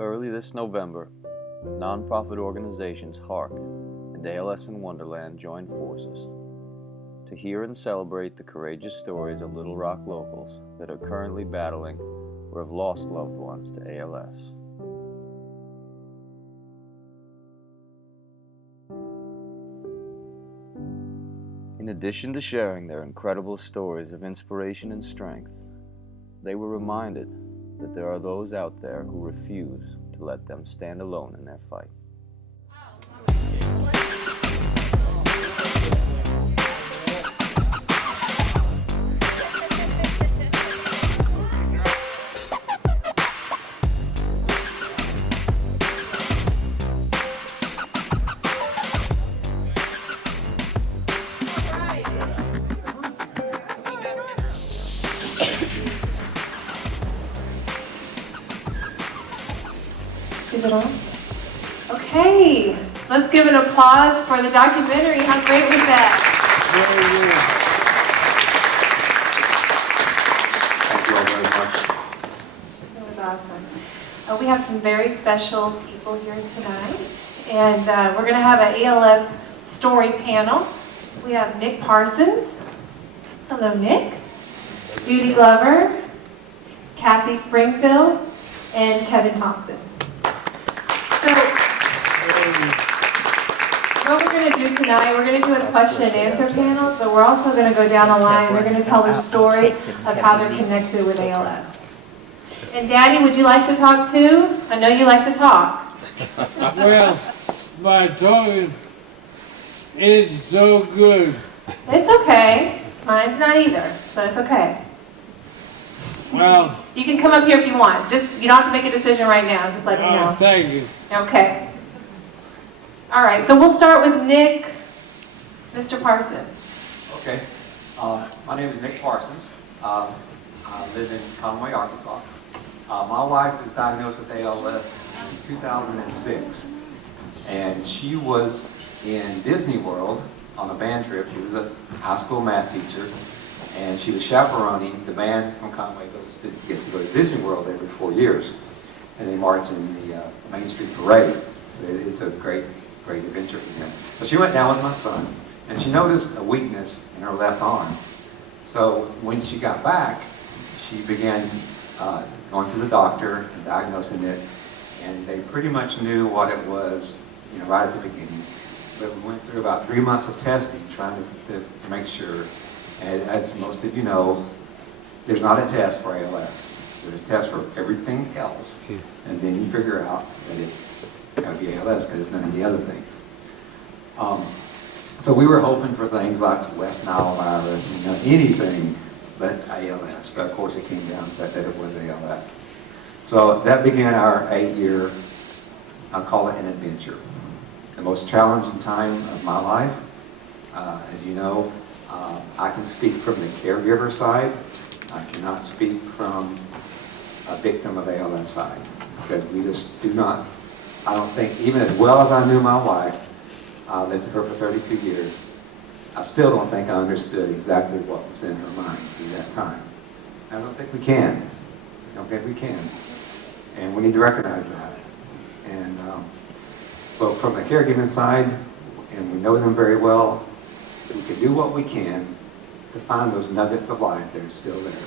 Early this November, nonprofit organizations HARK and ALS in Wonderland joined forces to hear and celebrate the courageous stories of Little Rock locals that are currently battling or have lost loved ones to ALS. In addition to sharing their incredible stories of inspiration and strength, they were reminded that there are those out there who refuse to let them stand alone in their fight. Is it on? Okay, let's give an applause for the documentary. How great was that? Thank you all very much. It was awesome. We have some very special people here tonight, and we're going to have an ALS story panel. We have Nick Parsons. Hello, Nick. Judy Glover, Kathy Springfield, and Kevin Thompson. So, what we're going to do tonight, we're going to do a question and answer panel, but we're also going to go down a line. They're going to tell their story of how they're connected with ALS. And Daddy, would you like to talk too? I know you like to talk. Well, my talking is so good. It's okay. Mine's not either, so it's okay. Well, You can come up here if you want. Just, you don't have to make a decision right now. Just let me know. thank you. Okay. All right, so we'll start with Nick. Mr. Parsons. Okay. My name is Nick Parsons. I live in Conway, Arkansas. My wife was diagnosed with ALS in 2006, and she was in Disney World on a band trip. She was a high school math teacher, and she was chaperoning the band from Conway gets to go to Disney World every 4 years, and they march in the Main Street Parade. So it's a great adventure for them. So she went down with my son, and she noticed a weakness in her left arm. So when she got back, she began going to the doctor and diagnosing it, and they pretty much knew what it was, right at the beginning. But we went through about 3 months of testing, trying to make sure. And as most of you know, there's not a test for ALS. There's a test for everything else, and then you figure out that it's got to be ALS because it's none of the other things. So we were hoping for things like the West Nile virus, anything but ALS. But of course, it came down to that it was ALS. So that began our 8-year, I'll call it an adventure. The most challenging time of my life. As you know, I can speak from the caregiver side. I cannot speak from a victim of ALS side, because we just do not, I don't think, even as well as I knew my wife, I lived with her for 32 years, I still don't think I understood exactly what was in her mind through that time. I don't think we can. I don't think we can. And we need to recognize that. And so from the caregiving side, and we know them very well, we can do what we can to find those nuggets of life that are still there.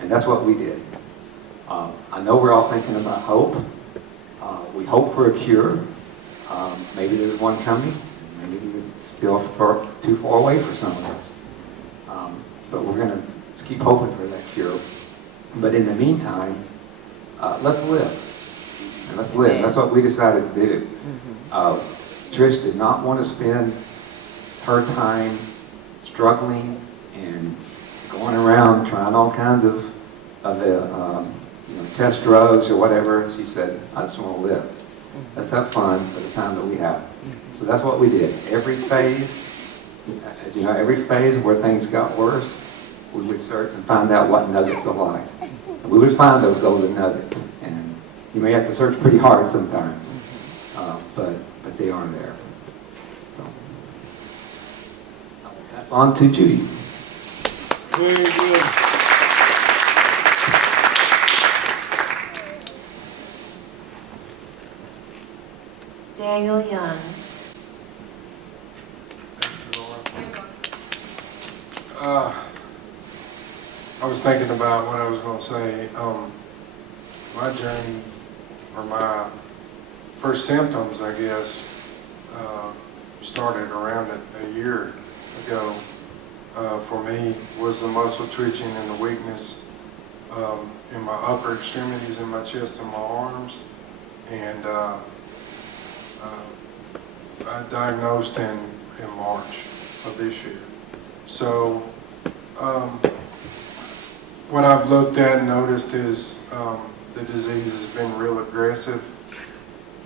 And that's what we did. I know we're all thinking about hope. We hope for a cure. Maybe there's one coming. Maybe it's still too far away for some of us. But we're going to keep hoping for that cure. But in the meantime, let's live. And let's live. That's what we decided to do. Trish did not want to spend her time struggling and going around trying all kinds of test drugs or whatever. She said, I just want to live. Let's have fun for the time that we have. So that's what we did. Every phase, every phase where things got worse, we would search and find out what nuggets of life. And we would find those golden nuggets. And you may have to search pretty hard sometimes, but they are there. So that's on to Judy. Very good. Daniel Young. I was thinking about what I was going to say. My journey, or my first symptoms, I guess, started around a year ago. For me, was the muscle twitching and the weakness in my upper extremities, in my chest and my arms. And I diagnosed in March of this year. So what I've looked at and noticed is the disease has been real aggressive.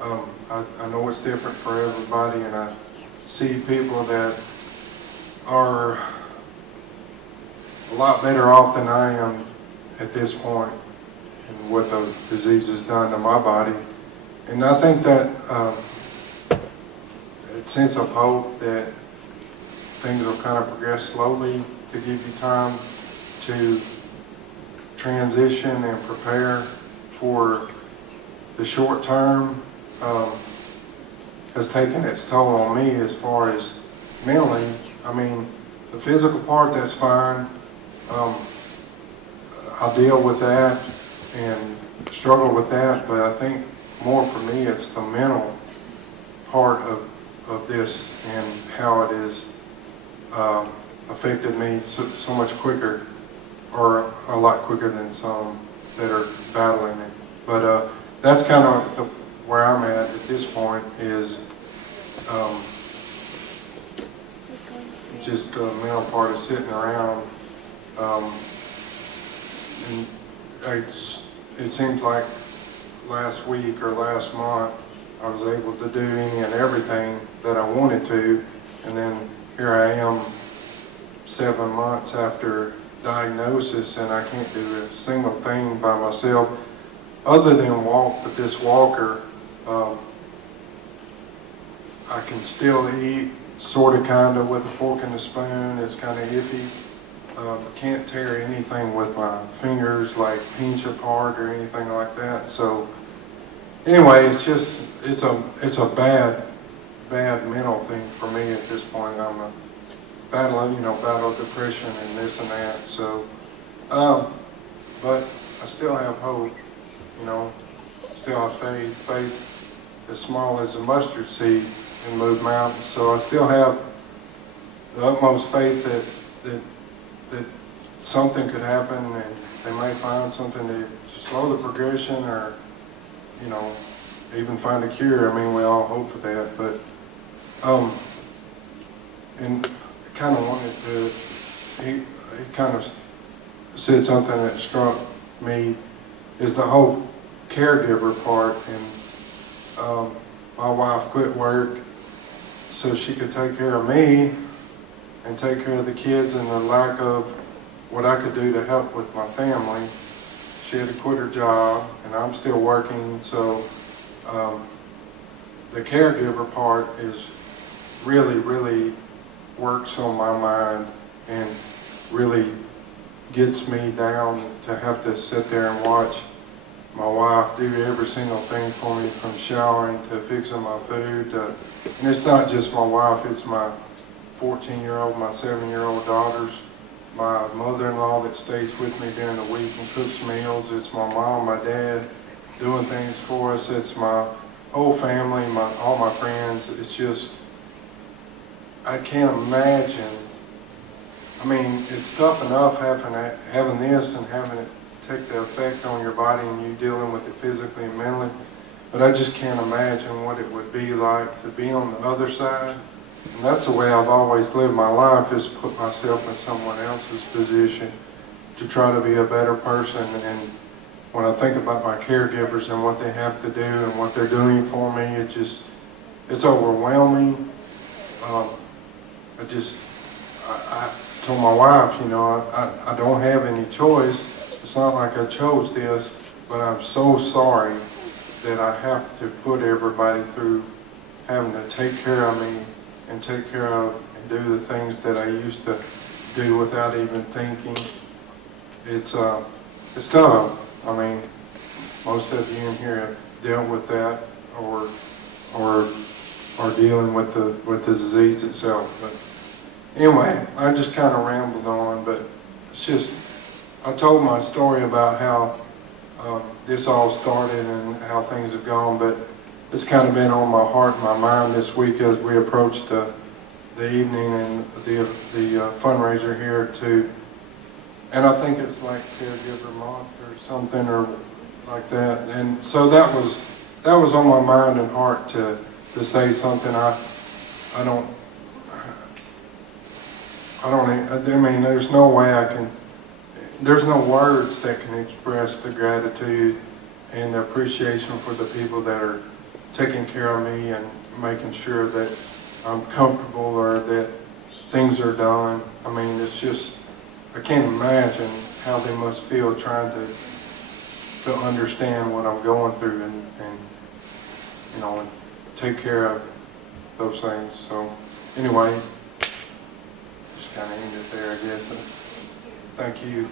I know it's different for everybody, and I see people that are a lot better off than I am at this point and what the disease has done to my body. And I think that that sense of hope that things will kind of progress slowly to give you time to transition and prepare for the short term has taken its toll on me as far as mentally. I mean, the physical part, that's fine. I'll deal with that and struggle with that, but I think more for me it's the mental part of this and how it has affected me so much quicker, or a lot quicker than some that are battling it. But that's kind of where I'm at this point, is just the mental part is sitting around. And it seems like last week or last month I was able to do any and everything that I wanted to, and then here I am 7 months after diagnosis, and I can't do a single thing by myself other than walk with this walker. I can still eat, sort of, kind of, with a fork and a spoon. It's kind of iffy. Can't tear anything with my fingers, like pinch apart or anything like that. So anyway, it's a bad mental thing for me at this point. I'm battling depression and this and that. So, but I still have hope. Still have faith as small as a mustard seed can move mountains. So I still have the utmost faith that something could happen, and they may find something to slow the progression, or even find a cure. I mean, we all hope for that, but and I kind of wanted to. He kind of said something that struck me, is the whole caregiver part. And my wife quit work so she could take care of me and take care of the kids, and the lack of what I could do to help with my family. She had to quit her job, and I'm still working, so the caregiver part is really works on my mind and really gets me down to have to sit there and watch my wife do every single thing for me, from showering to fixing my food. And it's not just my wife, it's my 14-year-old, my 7-year-old daughters, my mother-in-law that stays with me during the week and cooks meals. It's my mom, my dad doing things for us. It's my whole family, all my friends. It's just, I can't imagine. I mean, it's tough enough having this and having it take the effect on your body and you dealing with it physically and mentally, but I just can't imagine what it would be like to be on the other side. And that's the way I've always lived my life, is put myself in someone else's position to try to be a better person. And when I think about my caregivers and what they have to do and what they're doing for me, it's overwhelming. I told my wife, I don't have any choice. It's not like I chose this, but I'm so sorry that I have to put everybody through having to take care of me and take care of and do the things that I used to do without even thinking. It's tough. I mean, most of you in here have dealt with that, or or dealing with the disease itself. But anyway, I just kind of rambled on, but it's just, I told my story about how this all started and how things have gone, but it's kind of been on my heart and my mind this week as we approach the evening and the fundraiser here too. And I think it's like Caregiver Month or something or like that. And so that was on my mind and heart to say something. I mean, there's no way there's no words that can express the gratitude and the appreciation for the people that are taking care of me and making sure that I'm comfortable or that things are done. I mean, it's just, I can't imagine how they must feel trying to understand what I'm going through and you know, and take care of those things. So anyway, just kind of end it there, I guess. Thank you.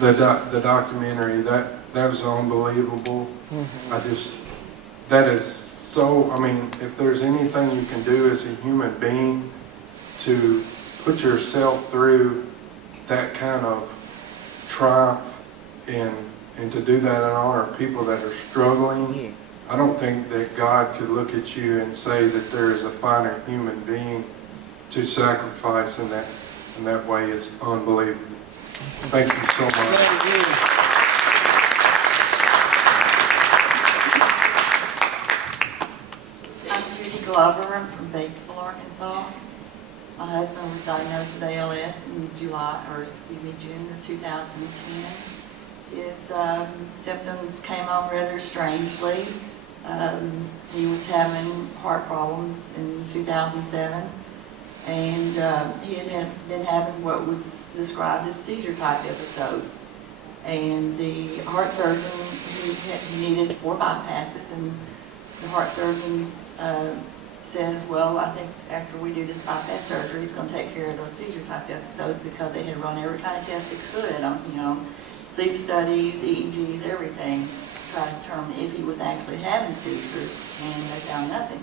The documentary, that was unbelievable. That is so, I mean, if there's anything you can do as a human being to put yourself through that kind of triumph and to do that in honor of people that are struggling, I don't think that God could look at you and say that there is a finer human being to sacrifice in that way. Is unbelievable. Thank you so much. I'm Judy Glover. I'm from Batesville, Arkansas. My husband was diagnosed with ALS in June of 2010. His symptoms came on rather strangely. He was having heart problems in 2007. And he had been having what was described as seizure-type episodes. And the heart surgeon, he needed 4 bypasses, and the heart surgeon says, well, I think after we do this bypass surgery, he's going to take care of those seizure-type episodes because they had run every kind of test they could on him, sleep studies, EEGs, everything, to try to determine if he was actually having seizures, and they found nothing.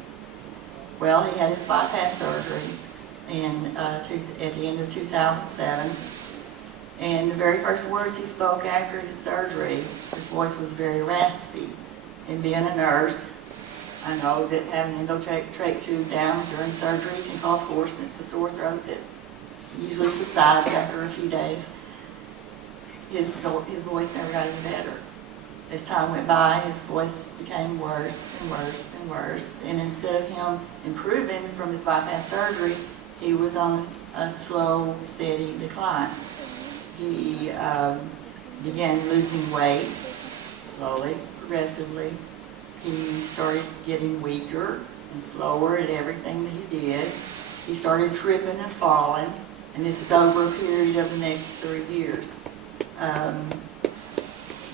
Well, he had his bypass surgery at the end of 2007, and the very first words he spoke after his surgery, his voice was very raspy. And being a nurse, I know that having an endotracheal tube down during surgery can cause hoarseness, a sore throat that usually subsides after a few days. His voice never got any better. As time went by, his voice became worse and worse and worse, and instead of him improving from his bypass surgery, he was on a slow, steady decline. He began losing weight, slowly, progressively. He started getting weaker and slower at everything that he did. He started tripping and falling, and this is over a period of the next 3 years.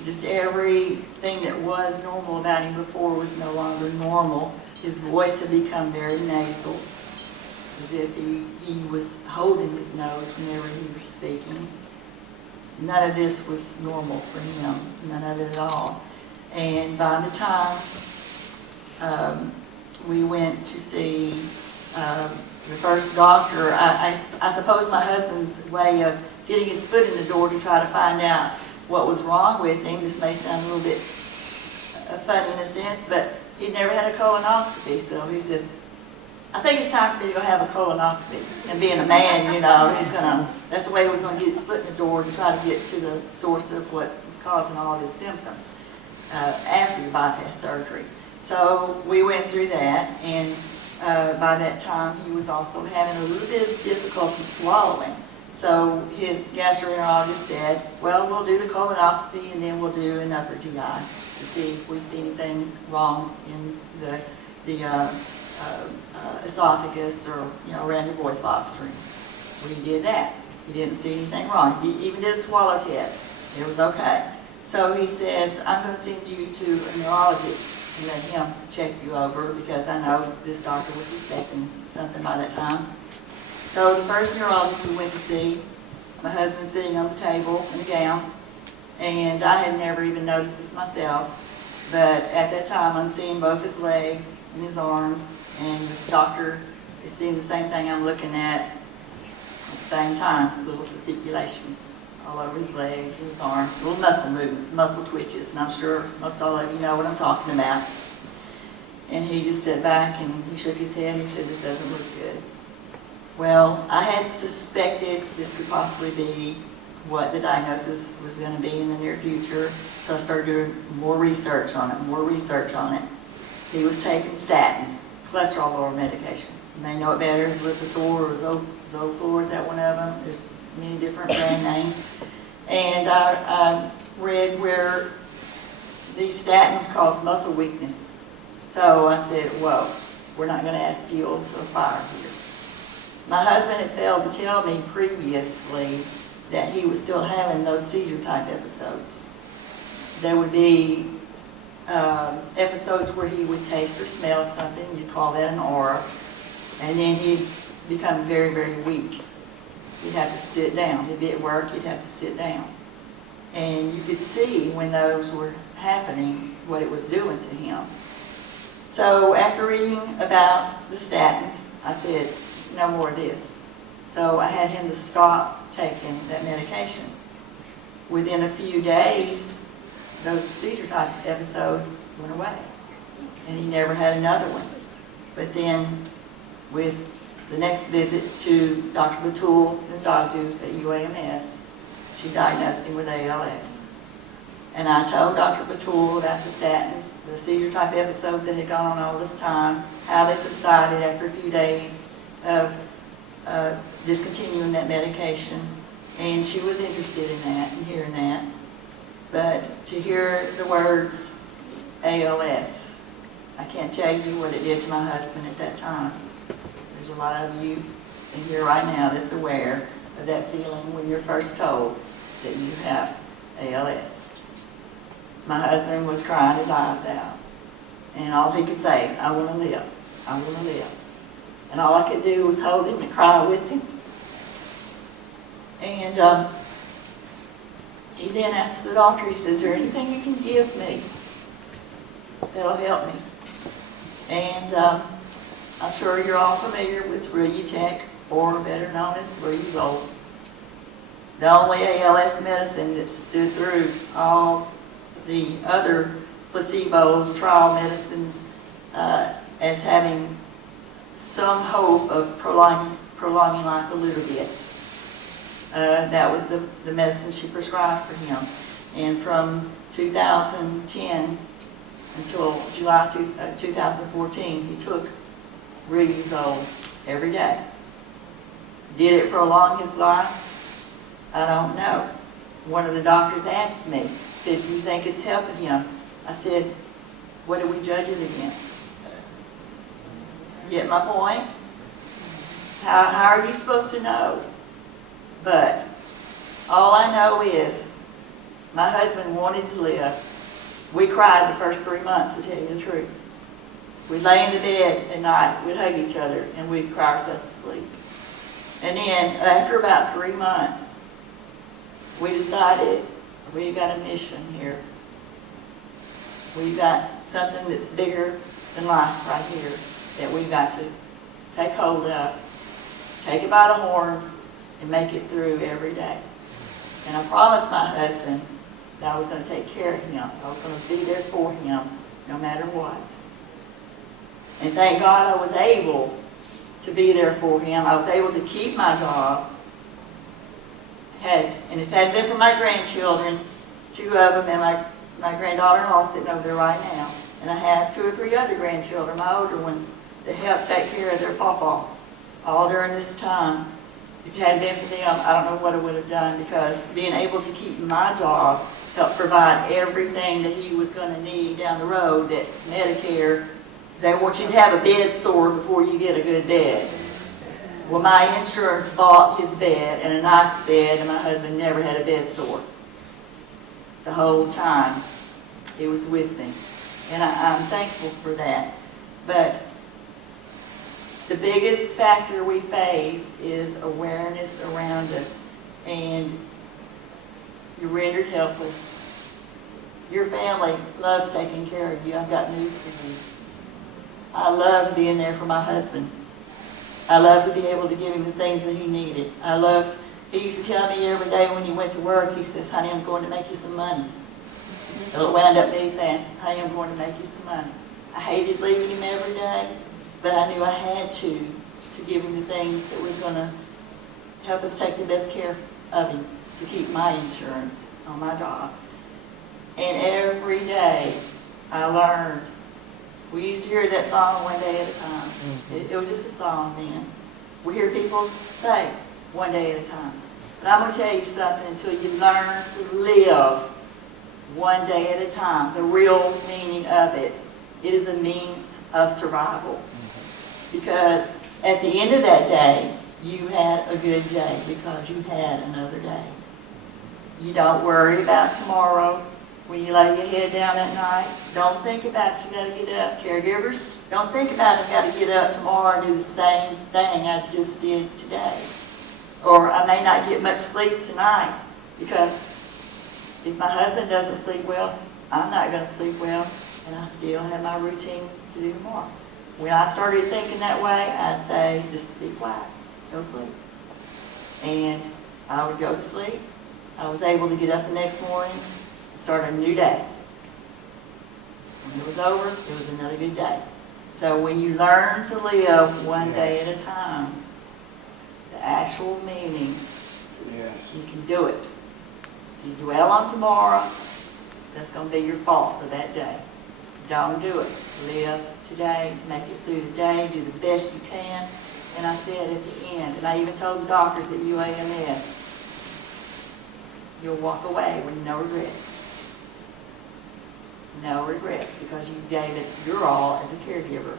Just everything that was normal about him before was no longer normal. His voice had become very nasal, as if he was holding his nose whenever he was speaking. None of this was normal for him, none of it at all. And by the time we went to see the first doctor, I suppose my husband's way of getting his foot in the door to try to find out what was wrong with him, this may sound a little bit funny in a sense, but he'd never had a colonoscopy, so he says, I think it's time for me to go have a colonoscopy. And being a man, that's the way he was going to get his foot in the door to try to get to the source of what was causing all of his symptoms after the bypass surgery. So we went through that, and by that time he was also having a little bit of difficulty swallowing. So his gastroenterologist said, well, we'll do the colonoscopy and then we'll do an upper GI to see if we see anything wrong in the esophagus or around your voice box. We did that. He didn't see anything wrong. He even did a swallow test. It was okay. So he says, I'm going to send you to a neurologist and let him check you over because I know this doctor was suspecting something by that time. So the first neurologist we went to see my husband sitting on the table in a gown, and I had never even noticed this myself, but at that time I'm seeing both his legs and his arms, and this doctor is seeing the same thing I'm looking at the same time, little fasciculations all over his legs and his arms, little muscle movements, muscle twitches, and I'm sure most all of you know what I'm talking about. And he just sat back and he shook his head and he said, "This doesn't look good." Well, I had suspected this could possibly be what the diagnosis was going to be in the near future, so I started doing more research on it, He was taking statins, cholesterol lower medication. You may know it better as Lipitor or Zoflor, is that one of them? There's many different brand names. And I read where these statins cause muscle weakness. So I said, whoa, we're not going to add fuel to a fire here. My husband had failed to tell me previously that he was still having those seizure-type episodes. There would be episodes where he would taste or smell something, you'd call that an aura, and then he'd become very, very weak. He'd have to sit down. He'd be at work, he'd have to sit down. And you could see when those were happening what it was doing to him. So after reading about the statins, I said, no more of this. So I had him to stop taking that medication. Within a few days, those seizure-type episodes went away, and he never had another one. But then, with the next visit to Dr. Batul and Dagdu at UAMS, she diagnosed him with ALS. And I told Dr. Batul about the statins, the seizure-type episodes that had gone on all this time, how they subsided after a few days of discontinuing that medication, and she was interested in that and hearing that. But to hear the words ALS, I can't tell you what it did to my husband at that time. There's a lot of you in here right now that's aware of that feeling when you're first told that you have ALS. My husband was crying his eyes out, and all he could say is, "I want to live, I want to live." And all I could do was hold him and cry with him. And he then asked the doctor, he says, "Is there anything you can give me that'll help me?" And I'm sure you're all familiar with Rulutech, or better known as Ruluzole. The only ALS medicine that stood through all the other placebos, trial medicines, as having some hope of prolonging life a little bit. That was the medicine she prescribed for him. And from 2010 until July 2014, he took Ruluzole every day. Did it prolong his life? I don't know. One of the doctors asked me, said, "Do you think it's helping him?" I said, "What do we judge it against?" Get my point? How are you supposed to know? But all I know is my husband wanted to live. We cried the first 3 months, to tell you the truth. We'd lay in the bed at night, we'd hug each other, and we'd cry ourselves to sleep. And then after about 3 months, we decided we've got a mission here. We've got something that's bigger than life right here that we've got to take hold of, take it by the horns, and make it through every day. And I promised my husband that I was going to take care of him. I was going to be there for him no matter what. And thank God I was able to be there for him. I was able to keep my job. And if it hadn't been for my grandchildren, 2 of them, and my granddaughter-in-law sitting over there right now, and I have 2 or 3 other grandchildren, my older ones, that help take care of their pawpaw all during this time. If it hadn't been for them, I don't know what I would have done, because being able to keep my job helped provide everything that he was going to need down the road. That Medicare, they want you to have a bed sore before you get a good bed. Well, my insurance bought his bed, and a nice bed, and my husband never had a bed sore. The whole time he was with me. And I'm thankful for that. But the biggest factor we face is awareness around us. and you're rendered helpless. Your family loves taking care of you. I've got news for you. I loved being there for my husband. I loved to be able to give him the things that he needed. He used to tell me every day when he went to work, he says, honey, I'm going to make you some money. It wound up me saying, honey, I'm going to make you some money. I hated leaving him every day, but I knew I had to give him the things that was going to help us take the best care of him, to keep my insurance on my job. And every day I learned. We used to hear that song one day at a time. It was just a song then. We hear people say, one day at a time. But I'm going to tell you something, until you learn to live one day at a time, the real meaning of it, it is a means of survival. Because at the end of that day, you had a good day because you had another day. You don't worry about tomorrow. When you lay your head down at night, don't think about you got to get up. Caregivers, don't think about I got to get up tomorrow and do the same thing I just did today. Or I may not get much sleep tonight, because if my husband doesn't sleep well, I'm not going to sleep well, and I still have my routine to do tomorrow. When I started thinking that way, I'd say, just be quiet, go sleep. And I would go to sleep. I was able to get up the next morning, start a new day. When it was over, it was another good day. So when you learn to live one day at a time, the actual meaning, you can do it. If you dwell on tomorrow, that's going to be your fault for that day. Don't do it. Live today, make it through the day, do the best you can. And I said at the end, and I even told the doctors at UAMS, you'll walk away with no regrets. No regrets, because you gave it your all as a caregiver.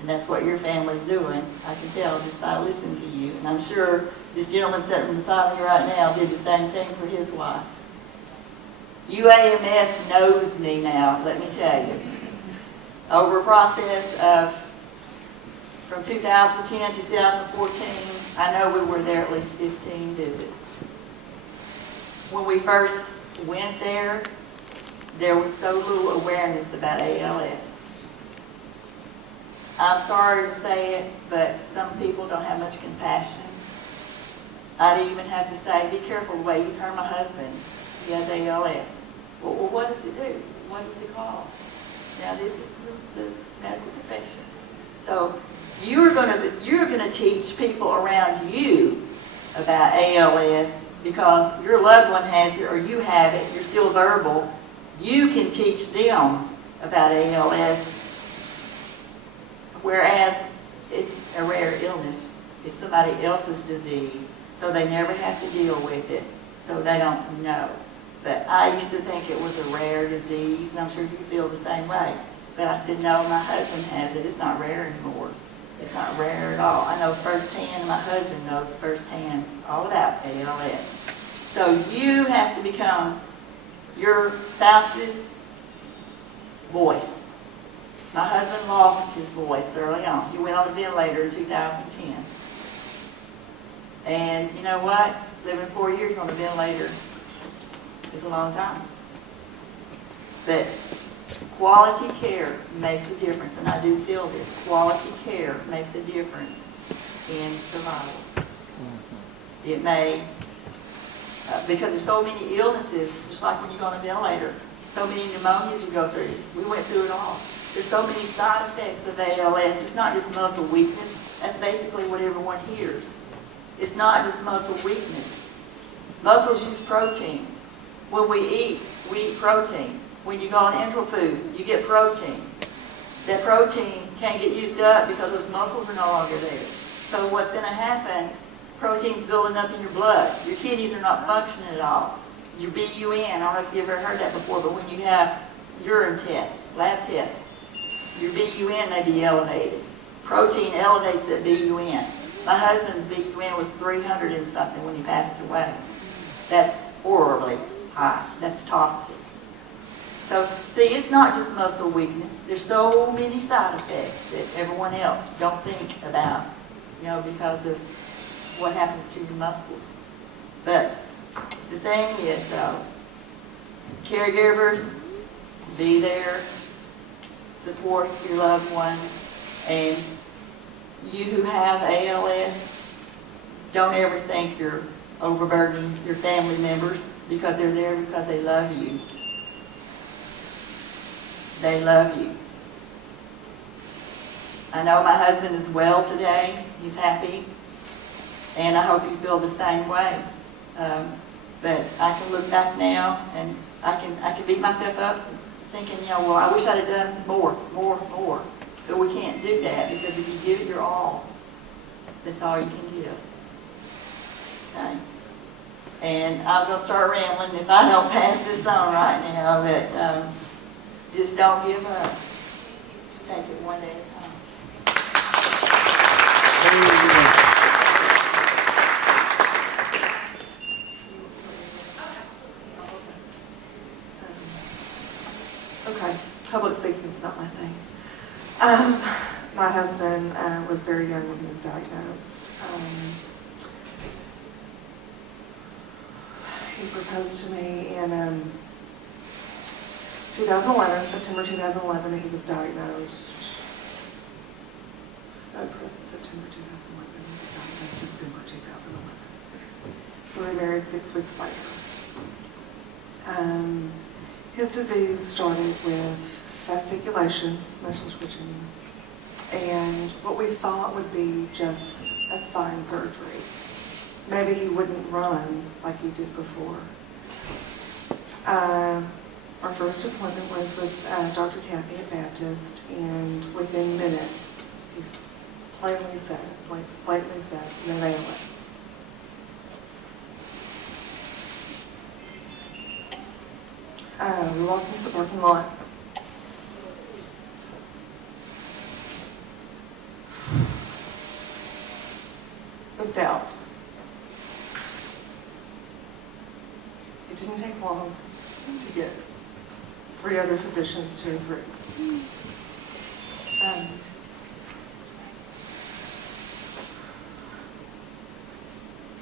And that's what your family's doing. I can tell just by listening to you. And I'm sure this gentleman sitting beside me right now did the same thing for his wife. UAMS knows me now, let me tell you. Over a process of, from 2010 to 2014, I know we were there at least 15 visits. When we first went there was so little awareness about ALS. I'm sorry to say it, but some people don't have much compassion. I'd even have to say, be careful the way you turn my husband. He has ALS. Well, what does it do? What does it cause? Now, this is the medical profession. So you're going to teach people around you about ALS because your loved one has it or you have it. You're still verbal. You can teach them about ALS, whereas it's a rare illness. It's somebody else's disease, so they never have to deal with it, so they don't know. But I used to think it was a rare disease, and I'm sure you feel the same way. But I said, no, my husband has it. It's not rare anymore. It's not rare at all. I know firsthand, my husband knows firsthand all about ALS. So you have to become your spouse's voice. My husband lost his voice early on. He went on a ventilator in 2010. And you know what? Living 4 years on a ventilator is a long time. But quality care makes a difference, and I do feel this. Quality care makes a difference in survival. It may, because there's so many illnesses, just like when you go on a ventilator, so many pneumonias you go through. We went through it all. There's so many side effects of ALS. It's not just muscle weakness. That's basically what everyone hears. It's not just muscle weakness. Muscles use protein. When we eat protein. When you go on enteral food, you get protein. That protein can't get used up because those muscles are no longer there. So what's going to happen, protein's building up in your blood. Your kidneys are not functioning at all. Your BUN, I don't know if you've ever heard that before, but when you have urine tests, lab tests, your BUN may be elevated. Protein elevates that BUN. My husband's BUN was 300 and something when he passed away. That's horribly high. That's toxic. So, see, it's not just muscle weakness. There's so many side effects that everyone else don't think about, because of what happens to your muscles. But the thing is, caregivers, be there, support your loved ones, and you who have ALS, don't ever think you're overburdening your family members, because they're there because they love you. They love you. I know my husband is well today. He's happy. And I hope you feel the same way. But I can look back now and I can beat myself up thinking, you know, well, I wish I'd have done more. But we can't do that, because if you give it your all, that's all you can give. Okay? And I'm going to start rambling if I don't pass this on right now, but just don't give up. Just take it one day at a time. Okay, public speaking's not my thing. My husband was very young when he was diagnosed. He proposed to me in 2011, September 2011, he was diagnosed. No, this is September 2011, he was diagnosed December 2011. We were married 6 weeks later. His disease started with fasciculations, muscle twitching, and what we thought would be just a spine surgery. Maybe he wouldn't run like he did before. Our first appointment was with Dr. Kathy at Baptist, and within minutes, he blatantly said, no ALS. We walked into the parking lot. With doubt. It didn't take long to get 3 other physicians to agree.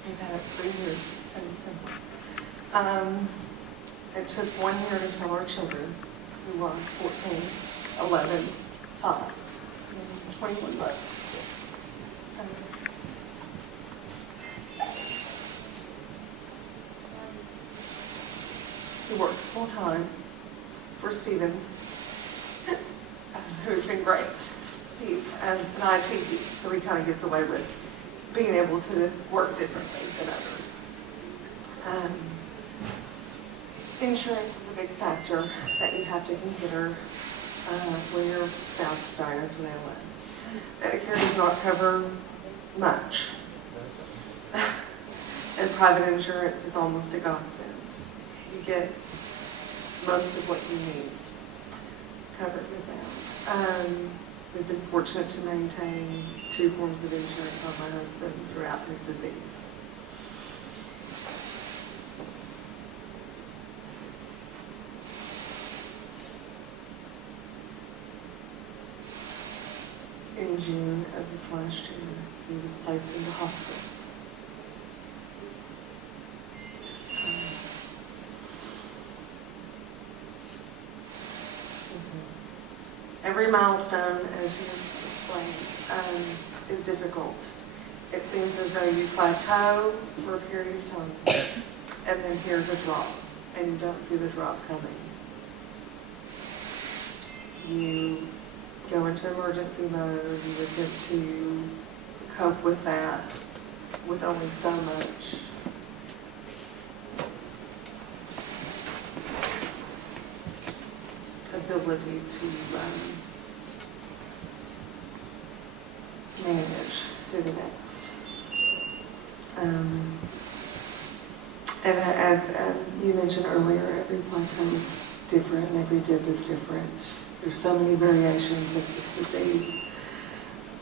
He's had it 3 years in December. It took 1 year to tell our children, who are 14, 11, 5, and 21 months. He works full-time for Stevens, who's been great. He's an IT geek, so he kind of gets away with being able to work differently than others. Insurance is a big factor that you have to consider when your spouse is diagnosed with ALS. Medicare does not cover much, and private insurance is almost a godsend. You get most of what you need covered with that. We've been fortunate to maintain 2 forms of insurance on my husband throughout his disease. In June of this last year, he was placed into hospice. Every milestone, as you explained, is difficult. It seems as though you plateau for a period of time, and then here's a drop, and you don't see the drop coming. You go into emergency mode, you attempt to cope with that with only so much. Ability to manage through the next. And as you mentioned earlier, every plateau is different and every dip is different. There's so many variations of this disease,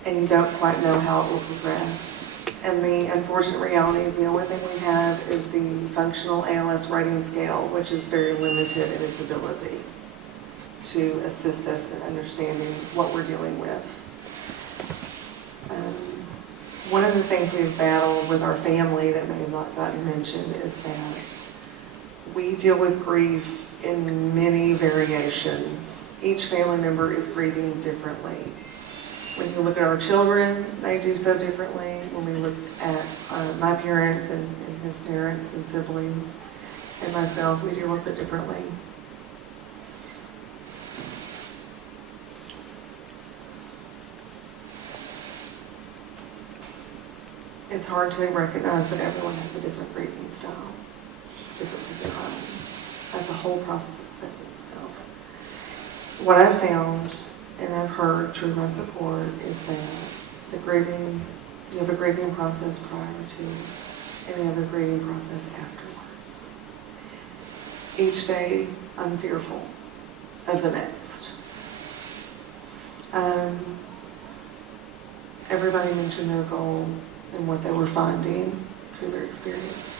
and you don't quite know how it will progress. And the unfortunate reality is the only thing we have is the functional ALS rating scale, which is very limited in its ability to assist us in understanding what we're dealing with. one of the things we've battled with our family that may have not gotten mentioned is that we deal with grief in many variations. Each family member is grieving differently. When you look at our children, they do so differently. When we look at my parents and his parents and siblings and myself, we deal with it differently. It's hard to recognize that everyone has a different grieving style, different with their own. That's a whole process in itself. What I've found and I've heard through my support is that you have a grieving process prior to, and you have a grieving process afterwards. Each day, I'm fearful of the next. Everybody mentioned their goal and what they were finding through their experience.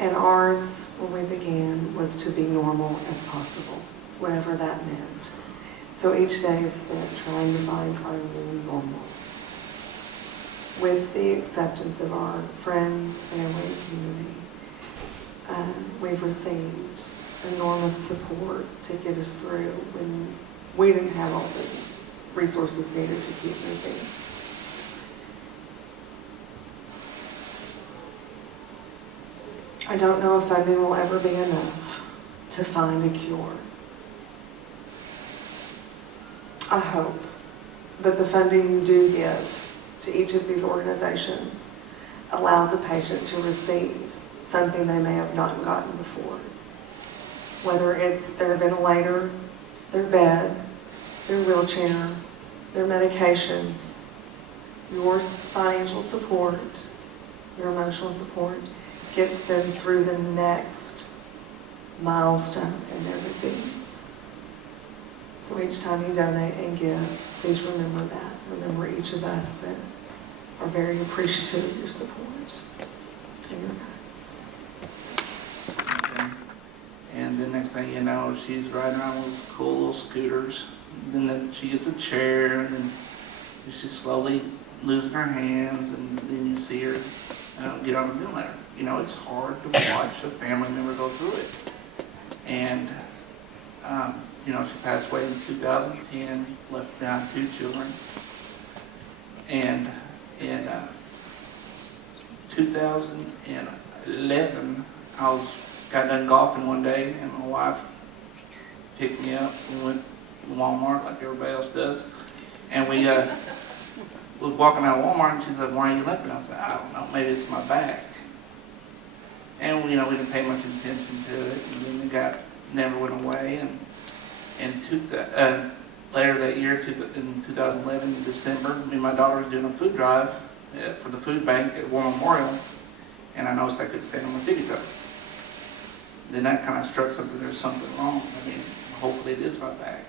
And ours, when we began, was to be normal as possible, whatever that meant. So each day is spent trying to find our new normal. With the acceptance of our friends, family, and community, we've received enormous support to get us through when we didn't have all the resources needed to keep moving. I don't know if funding will ever be enough to find a cure. I hope that the funding you do give to each of these organizations allows a patient to receive something they may have not gotten before. Whether it's their ventilator, their bed, their wheelchair, their medications, your financial support, your emotional support, gets them through the next milestone in their disease. So each time you donate and give, please remember that. Remember each of us that are very appreciative of your support and your guidance. And the next thing you know, she's riding around with cool little scooters. Then she gets a chair, and then she's slowly losing her hands, and then you see her get on the ventilator. You know, it's hard to watch a family member go through it. And, you know, she passed away in 2010, left behind 2 children. And in 2011, got done golfing one day, and my wife picked me up. We went to Walmart like everybody else does. And we was walking out of Walmart, and she's like, "Why are you limping?" I said, "I don't know, maybe it's my back." And you know, we didn't pay much attention to it, and then it never went away. And later that year, in 2011, in December, me and my daughter were doing a food drive for the food bank at War Memorial, and I noticed I couldn't stand on my tippy toes. Then that kind of struck something, there's something wrong. I mean, hopefully it is my back.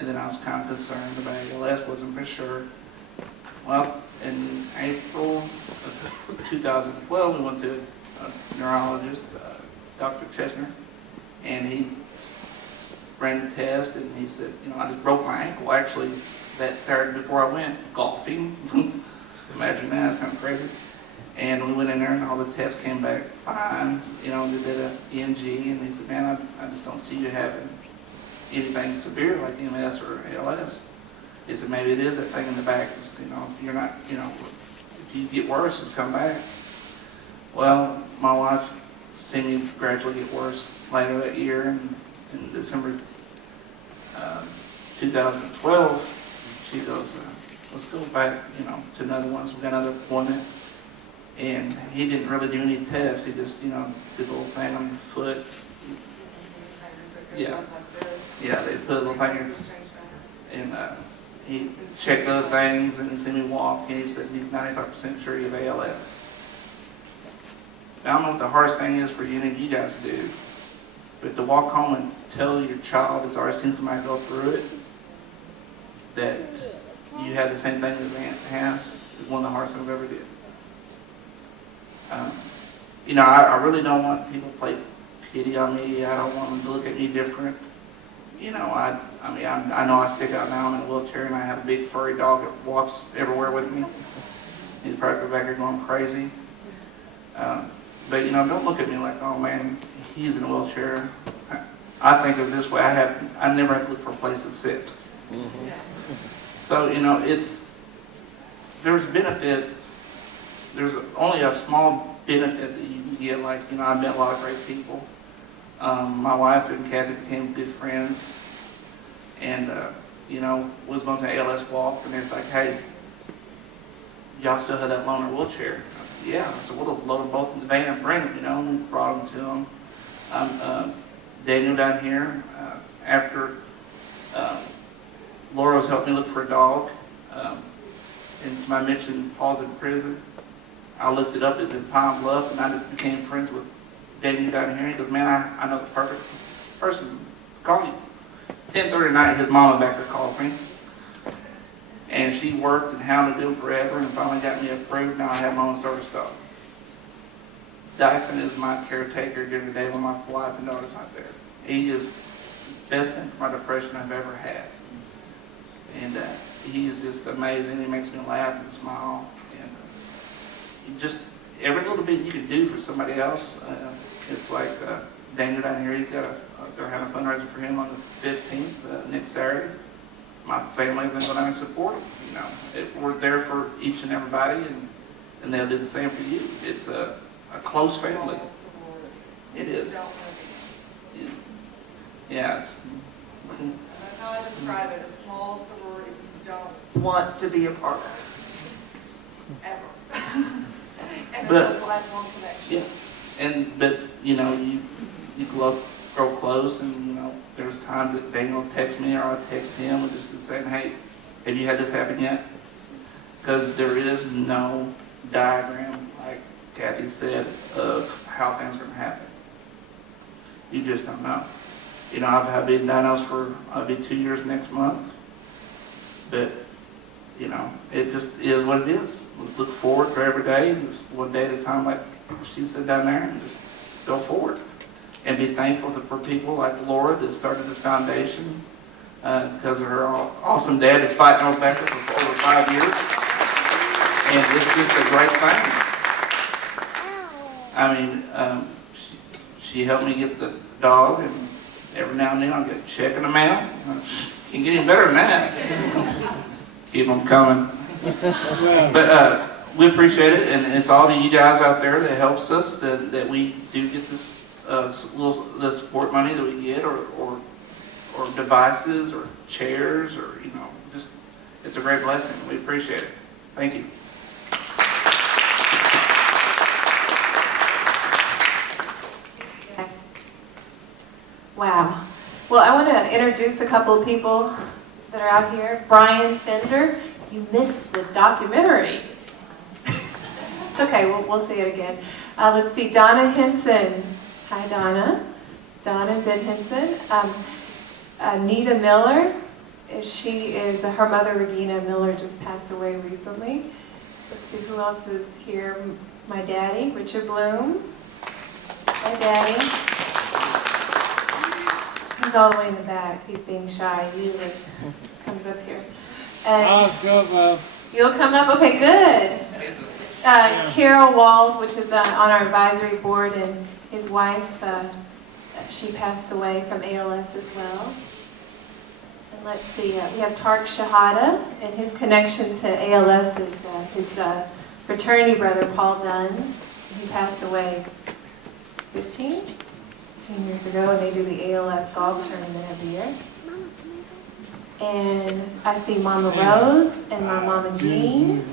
And then I was kind of concerned about ALS, wasn't for sure. Well, in April of 2012, we went to a neurologist, Dr. Chesner, and he ran the test, and he said, you know, I just broke my ankle actually that Saturday before I went golfing. Imagine that, it's kind of crazy. And we went in there, and all the tests came back fine. You know, they did an ENG, and he said, "Man, I just don't see you having anything severe like MS or ALS." He said, "Maybe it is that thing in the back. It's, you know, you're not, you know, if you get worse, it's come back." Well, my wife seen me gradually get worse later that year, and in December 2012, she goes, "Let's go back, you know, to another one." So we got another appointment, and he didn't really do any tests. He just, you know, did a little thing on your foot. Yeah, they put a little thing, and he checked other things, and he seen me walk, and he said he's 95% sure you have ALS. Now, I don't know what the hardest thing is for any of you guys to do, but to walk home and tell your child that's already seen somebody go through it that you have the same thing that Aunt has is one of the hardest things I ever did. You know, I really don't want people to play pity on me. I don't want them to look at me different. You know, I know I stick out now. I'm in a wheelchair, and I have a big furry dog that walks everywhere with me. He's probably back here going crazy. But don't look at me like, oh man, he's in a wheelchair. I think of it this way, I never have to look for a place to sit. So, there's benefits. There's only a small benefit that you can get. Like, I met a lot of great people. My wife and Kathy became good friends. And, was going to ALS walk, and it's like, hey, y'all still have that loaner wheelchair? I said, yeah. I said, we'll load them both in the van and bring them, and we brought them to them. Daniel down here, after Laura was helping me look for a dog, and somebody mentioned Paul's in prison. I looked it up, it's in Pine Bluff, and I became friends with Daniel down here. He goes, man, I know the perfect person to call you. 10:30 at night, his mama back there calls me. And she worked and hounded him forever and finally got me approved. Now I have my own service dog. Dyson is my caretaker during the day when my wife and daughter's not there. He is the best thing for my depression I've ever had. And he is just amazing. He makes me laugh and smile. And just every little bit you can do for somebody else. It's like Daniel down here, they're having a fundraiser for him on the 15th, next Saturday. My family's been going down and support him. We're there for each and everybody, and they'll do the same for you. It's a close family. It is. Yeah, it's. That's how I describe it, a small sorority you don't want to be a part of, ever. And But- it's a lifelong connection. Yeah, but you grow close, and there's times that Daniel will text me or I'll text him and just saying, hey, have you had this happen yet? Because there is no diagram, like Kathy said, of how things are going to happen. You just don't know. I've been diagnosed for, I'll be 2 years next month. But, it just is what it is. Let's look forward for every day, just one day at a time, like she said down there, and just go forward. And be thankful for people like Laura that started this foundation because of her awesome dad that's fighting over back there for over 5 years. And it's just a great thing. I mean, she helped me get the dog, and every now and then I'll get a check in the mail. Can't get any better than that. Keep them coming. But we appreciate it, and it's all of you guys out there that helps us that we do get this the support money that we get, or devices, or chairs, or just it's a great blessing. We appreciate it. Thank you. Wow. Well, I want to introduce a couple of people that are out here. Brian Fender, you missed the documentary. It's okay, we'll see it again. Let's see, Donna Henson. Hi, Donna. Donna Ben Henson. Anita Miller. Her mother, Regina Miller, just passed away recently. Let's see who else is here. My daddy, Richard Bloom. My daddy. He's all the way in the back. He's being shy. He usually comes up here. And I'll come up. you'll come up? Okay, good. Carol Walls, which is on our advisory board, and his wife, she passed away from ALS as well. And let's see, we have Tark Shahada, and his connection to ALS is his fraternity brother, Paul Dunn. He passed away 15 years ago, and they do the ALS golf tournament every year. And I see Mama Rose and my Mama Jean.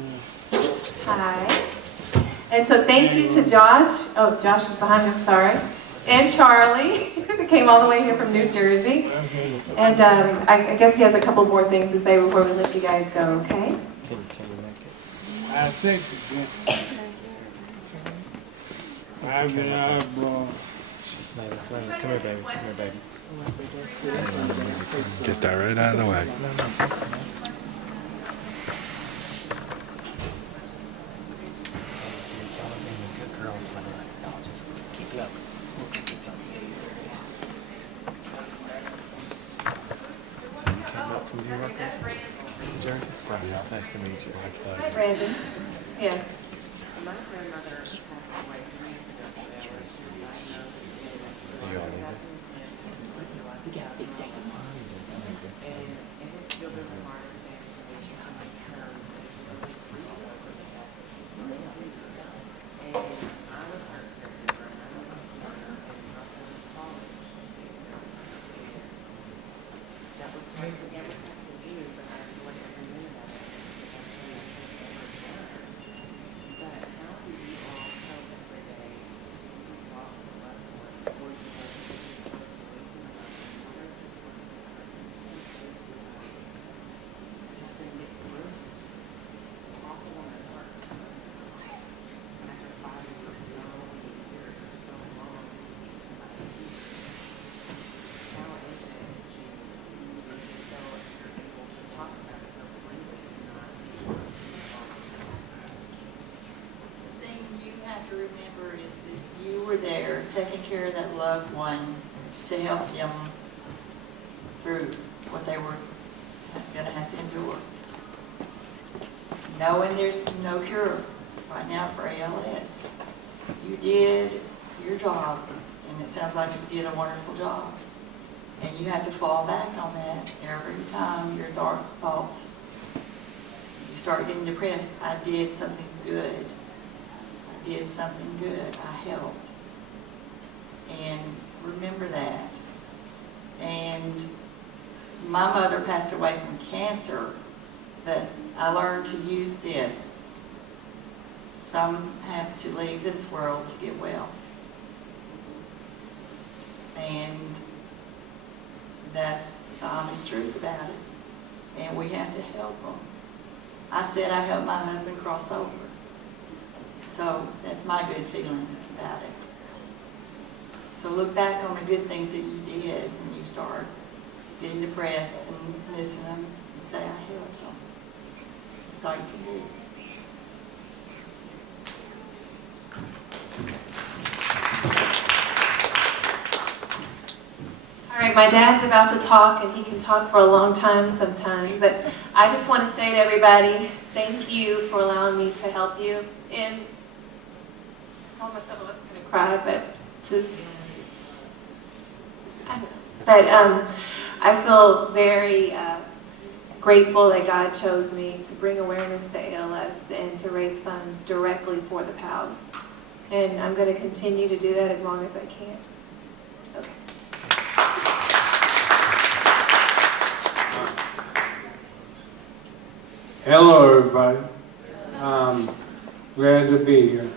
Hi. And so thank you to Josh. Oh, Josh is behind me, I'm sorry. And Charlie, who came all the way here from New Jersey. And I guess he has a couple more things to say before we let you guys go, okay? I think I've been eyeball. Come here, baby. Come here, baby. Get that right out of the way. Good girls. No, just keep it up. We'll get something. So you came up from New York, New Jersey? Wow, nice to meet you. Hi, Brandon. Yes. My grandmother passed away 3 years ago with ALS. She was diagnosed in We got a big day tomorrow. and it's still been the hardest thing for me. She's on my term. And I was her caregiver, and I don't know her, and my son was college. That was crazy. I never had to do, but I enjoyed every minute of it. But how do you all cope every day? You've lost a loved one, or you have to be close to losing a loved one. What are the sorts of help them get through it? Awful when it hurts. And after 5 years, you know, when you hear it for so long, how is it that you so you're able to talk about it so freely and not be The thing you have to remember is that you were there taking care of that loved one to help them through what they were going to have to endure. Knowing there's no cure right now for ALS, you did your job, and it sounds like you did a wonderful job. And you have to fall back on that every time your dark thoughts, you start getting depressed. I did something good. I did something good. I helped. And remember that. And my mother passed away from cancer, but I learned to use this. Some have to leave this world to get well. And that's the honest truth about it. And we have to help them. I said I helped my husband cross over. So that's my good feeling about it. So look back on the good things that you did when you start getting depressed and missing them and say, I helped them. That's all you can do. All right, my dad's about to talk, and he can talk for a long time sometime, but I just want to say to everybody, thank you for allowing me to help you. And it's almost like I was going to cry, but just, I don't know. But I feel very grateful that God chose me to bring awareness to ALS and to raise funds directly for the PALS. And I'm going to continue to do that as long as I can. Okay. Hello, everybody. Glad to be here.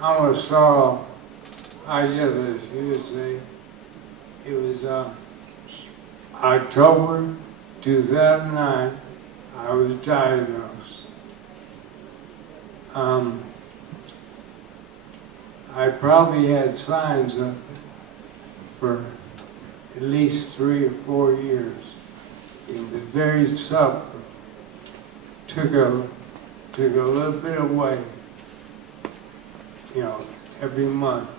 I'm going to start off, I guess as you would say, it was October 2009, I was diagnosed. I probably had signs of it for at least 3 or 4 years. It was very subtle. Took a little bit away, you know, every month.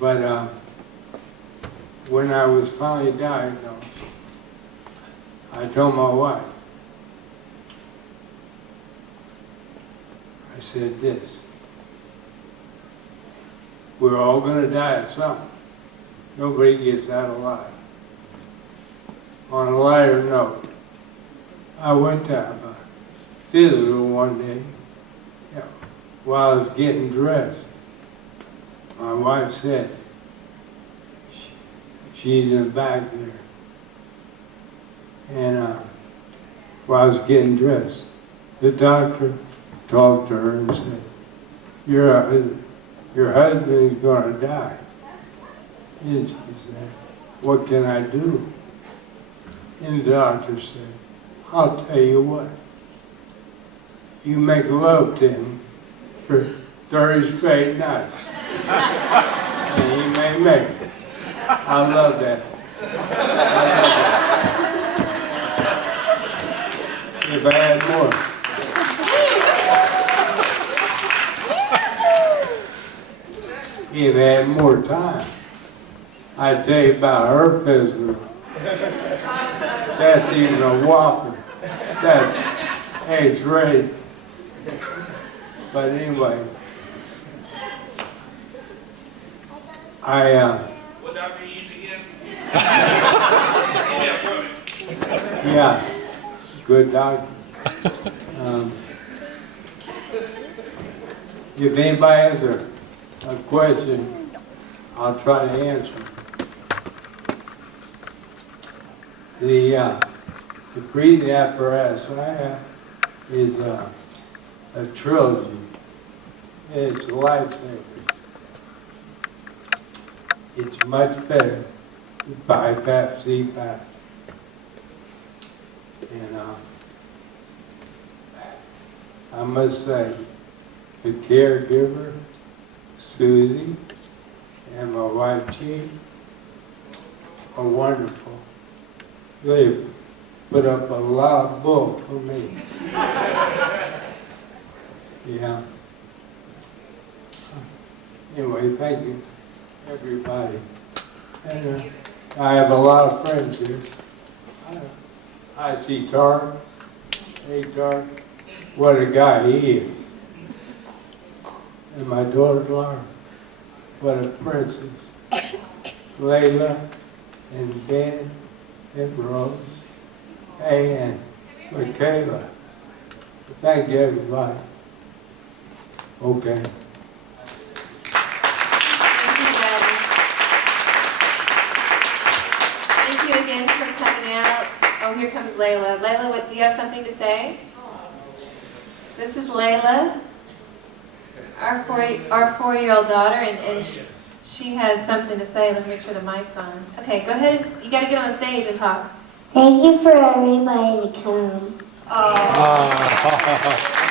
But when I was finally diagnosed, I told my wife, I said this, we're all going to die of something. Nobody gets out alive. On a lighter note, I went to have a physical one day, you know, while I was getting dressed. My wife said, she's in the back there. And while I was getting dressed, the doctor talked to her and said, your husband's going to die. And she said, what can I do? And the doctor said, I'll tell you what, you make love to him for 30 straight nights. And he may make it. I love that. If I had more. If I had more time, I'd tell you about her physical. That's even a whopper. That's It's ready. But anyway, What doctor you use again? yeah, good doctor. If anybody has a question, I'll try to answer. The breathing apparatus I have is a trilogy. It's a lifesaver. It's much better than BiPAP, CPAP. And I must say, the caregiver, Susie, and my wife, Jean, are wonderful. They've put up a lot of bull for me. Yeah. Anyway, thank you, everybody. And I have a lot of friends here. I see Tark. Hey, Tark. What a guy he is. And my daughter, Laura. What a princess. Layla and Dan and Rose. Hey, and Michaela. Thank you, everybody. Okay. Thank you again for coming out. Oh, here comes Layla. Layla, do you have something to say? This is Layla, our four-year-old daughter, and she has something to say. Let me make sure the mic's on. Okay, go ahead. You got to get on the stage and talk. Thank you for everybody to come. Oh.